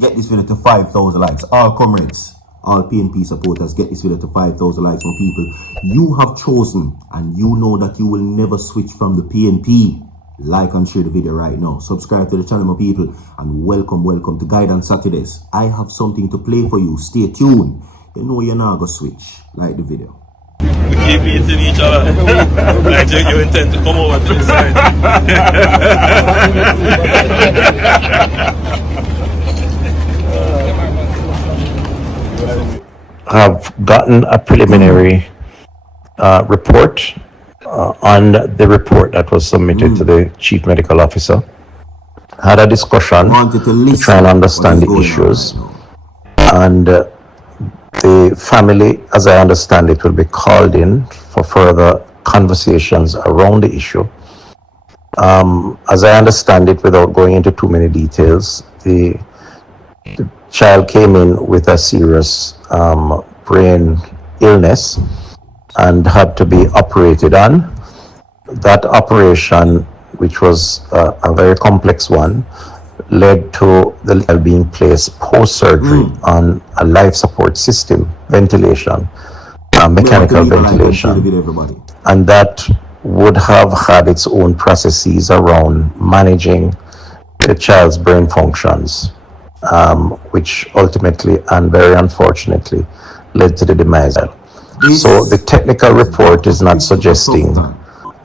Get this video to 5,000 likes. All comrades, all PNP supporters, get this video to 5,000 likes from people you have chosen and you know that you will never switch from the PNP. Like and share the video right now. Subscribe to the channel, my people, and welcome to Guidance Saturdays. I have something to play for you. Stay tuned. You know you're not gonna switch. Like the video. We keep eating each other. Like you intend to come over to the side. Have gotten a preliminary report on the report that was submitted to the chief medical officer. Had a discussion to try and understand the issues, and the family, as I understand it, will be called in for further conversations around the issue. As I understand it, without going into too many details, the child came in with a serious brain illness and had to be operated on. That operation, which was a very complex one, led to the child being placed post-surgery on a life support system, ventilation, mechanical ventilation. And that would have had its own processes around managing the child's brain functions, which ultimately and very unfortunately led to the demise. So the technical report is not suggesting,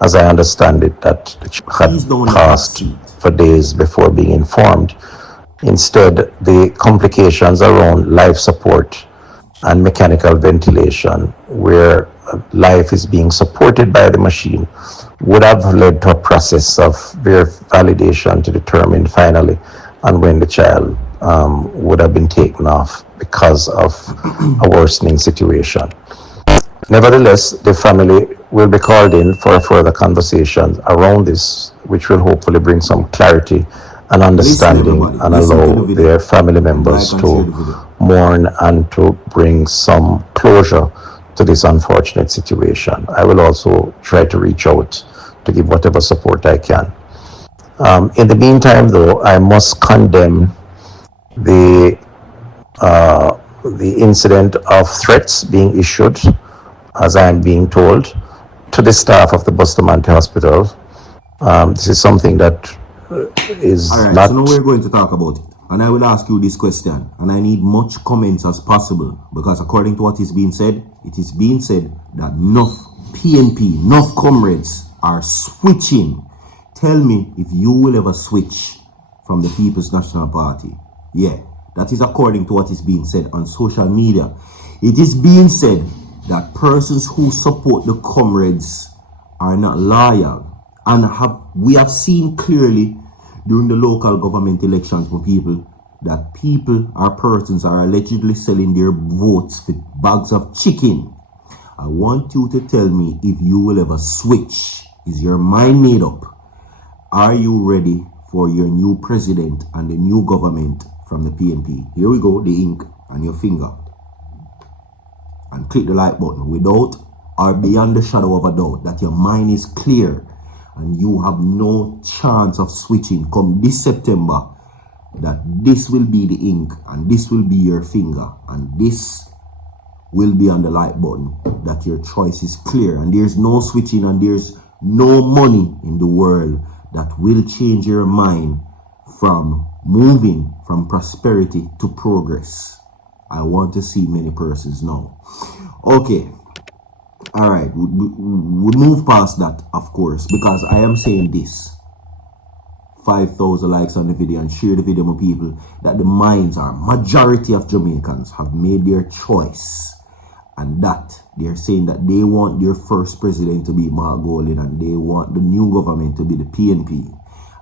as I understand it, that the child had passed for days before being informed. Instead, the complications around life support and mechanical ventilation, where life is being supported by the machine, would have led to a process of validation to determine finally and when the child would have been taken off because of a worsening situation. Nevertheless, the family will be called in for a further conversation around this, which will hopefully bring some clarity and understanding and allow their family members to mourn and to bring some closure to this unfortunate situation. I will also try to reach out to give whatever support I can. In the meantime, though, I must condemn the incident of threats being issued, as I am being told, to the staff of the Bustamante Hospital. This is something that is not... So now we're going to talk about it. And I will ask you this question. And I need much comments as possible. Because according to what is being said, it is being said that enough PNP, enough comrades are switching. Tell me if you will ever switch from the People's National Party. Yeah, that is according to what is being said on social media. It is being said that persons who support the comrades are not loyal, and we have seen clearly during the local government elections for people that people or persons are allegedly selling their votes for bags of chicken. I want you to tell me if you will ever switch. Is your mind made up? Are you ready for your new president and the new government from the PNP? Here we go, the ink and your finger. And click the like button without or beyond the shadow of a doubt that your mind is clear and you have no chance of switching come this September, that this will be the ink and this will be your finger and this will be on the like button, that your choice is clear and there's no switching and there's no money in the world that will change your mind from moving from prosperity to progress. I want to see many persons now. Okay. All right. We move past that, of course, because I am saying this. 5,000 likes on the video and share the video, my people, that the minds are, majority of Jamaicans have made their choice. And that they're saying that they want their first president to be Mark Golding and they want the new government to be the PNP.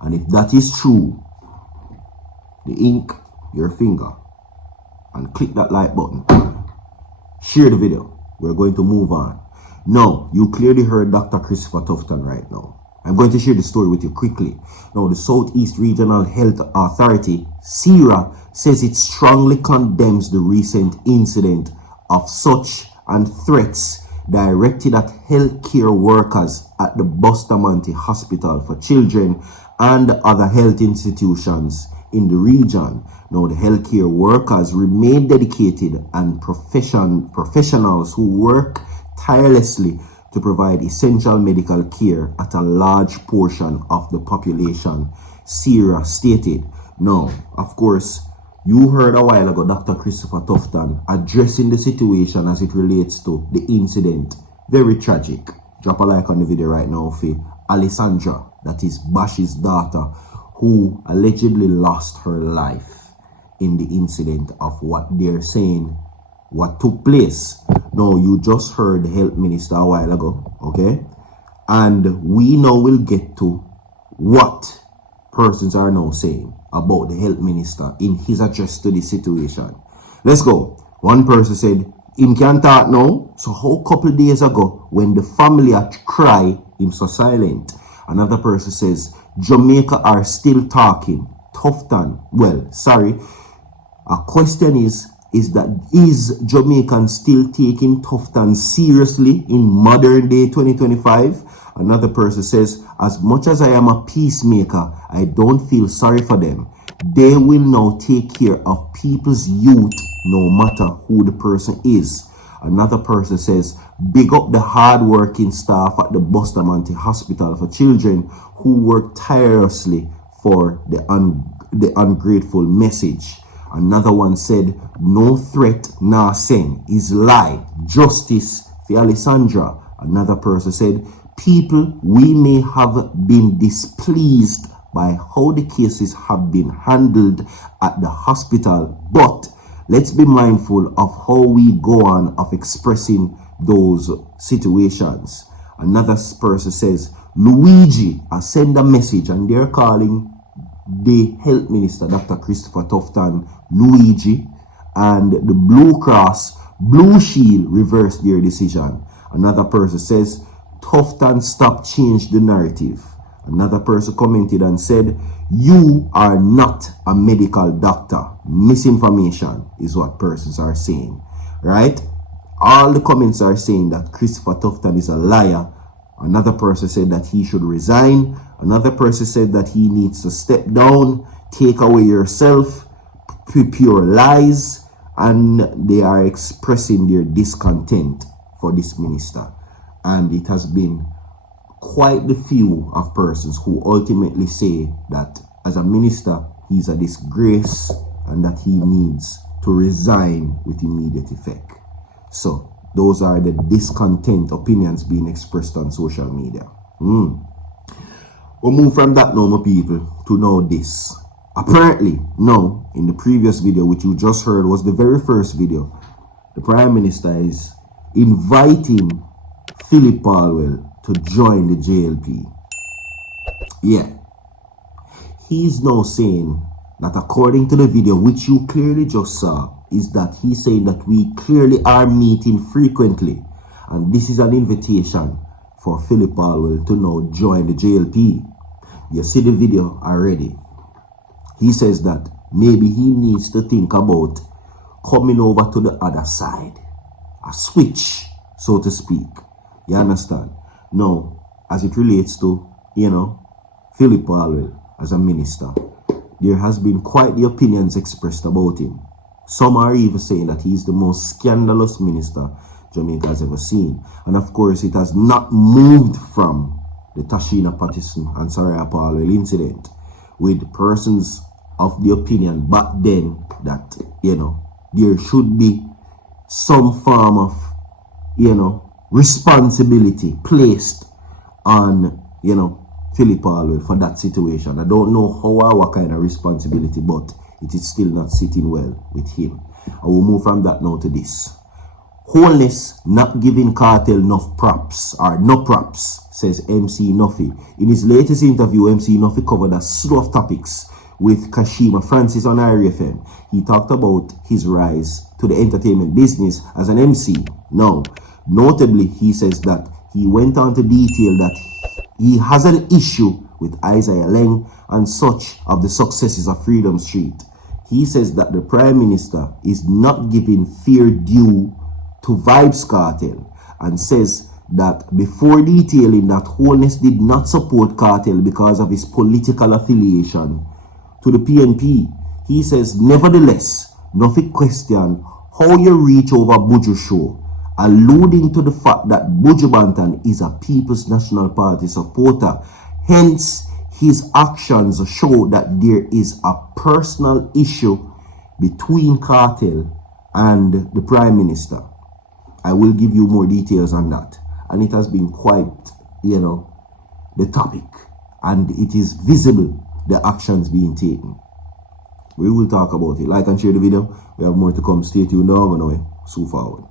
And if that is true, the ink, your finger, and click that like button. Share the video. We're going to move on. Now, you clearly heard Dr. Christopher TUFTON right now. I'm going to share the story with you quickly. Now, the Southeast Regional Health Authority, SERA, says it strongly condemns the recent incident of such and threats directed at healthcare workers at the Bustamante Hospital for Children and other health institutions in the region. Now, the healthcare workers remain dedicated and professionals who work tirelessly to provide essential medical care at a large portion of the population, Sierra stated. Now, of course, you heard a while ago Dr. Christopher TUFTON addressing the situation as it relates to the incident. Very tragic. Drop a like on the video right now for Alessandra, that is Bash's daughter, who allegedly lost her life in the incident of what they're saying what took place. Now, you just heard the health minister a while ago, okay? And we now will get to what persons are now saying about the health minister in his address to the situation. Let's go. One person said, him can't talk now. So how couple days ago, when the family had cry, him so silent. Another person says, Jamaica are still talking. TUFTON. Well, sorry. A question is Jamaican still taking TUFTON seriously in modern day 2025? Another person says, as much as I am a peacemaker, I don't feel sorry for them. They will now take care of people's youth no matter who the person is. Another person says, big up the hard-working staff at the Bustamante Hospital for Children who work tirelessly for the ungrateful message. Another one said, no threat, nah send, is lie, justice for Alessandra. Another person said, people, we may have been displeased by how the cases have been handled at the hospital, but let's be mindful of how we go on of expressing those situations. Another person says, Luigi, I send a message, and they're calling the health minister, Dr. Christopher TUFTON, Luigi, and the Blue Cross, Blue Shield reversed their decision. Another person says, TUFTON stop change the narrative. Another person commented and said, you are not a medical doctor. Misinformation is what persons are saying, right? All the comments are saying that Christopher TUFTON is a liar. Another person said that he should resign. Another person said that he needs to step down, take away yourself, pure lies, and they are expressing their discontent for this minister. And it has been quite the few of persons who ultimately say that as a minister, he's a disgrace and that he needs to resign with immediate effect. So those are the discontent opinions being expressed on social media. We'll move from that now, my people, to now this. Apparently, now, in the previous video, which you just heard was the very first video, the Prime Minister is inviting Phillip PAULWELL to join the JLP. Yeah. He's now saying that according to the video, which you clearly just saw, is that he's saying that we clearly are meeting frequently. And this is an invitation for Phillip PAULWELL to now join the JLP. You see the video already. He says that maybe he needs to think about coming over to the other side. A switch, so to speak. You understand? Now, as it relates to, Phillip PAULWELL as a minister, there has been quite the opinions expressed about him. Some are even saying that he's the most scandalous minister Jamaica has ever seen. And of course, it has not moved from the Tashina Patterson and Saraya PAULWELL incident, with persons of the opinion back then that, there should be some form of, responsibility placed on, Phillip PAULWELL for that situation. I don't know how or what kind of responsibility, but it is still not sitting well with him. I will move from that now to this. Holness not giving Kartel enough props, or no props, says MC Nuffy. In his latest interview, MC Nuffy covered a slew of topics with Kashima Francis on IRFM. He talked about his rise to the entertainment business as an MC. Now, notably, he says that he went on to detail that he has an issue with Isaiah Leng and such of the successes of Freedom Street. He says that the Prime Minister is not giving fair due to Vybz Kartel, and says that before detailing that Holness did not support Kartel because of his political affiliation to the PNP, He says, nevertheless, nothing question how you reach over Buju show, alluding to the fact that Buju Banton is a People's National Party supporter. Hence, his actions show that there is a personal issue between Kartel and the Prime Minister. I will give you more details on that. And it has been quite, the topic. And it is visible, the actions being taken. We will talk about it. Like and share the video. We have more to come. Stay tuned now. I'm going to so forward.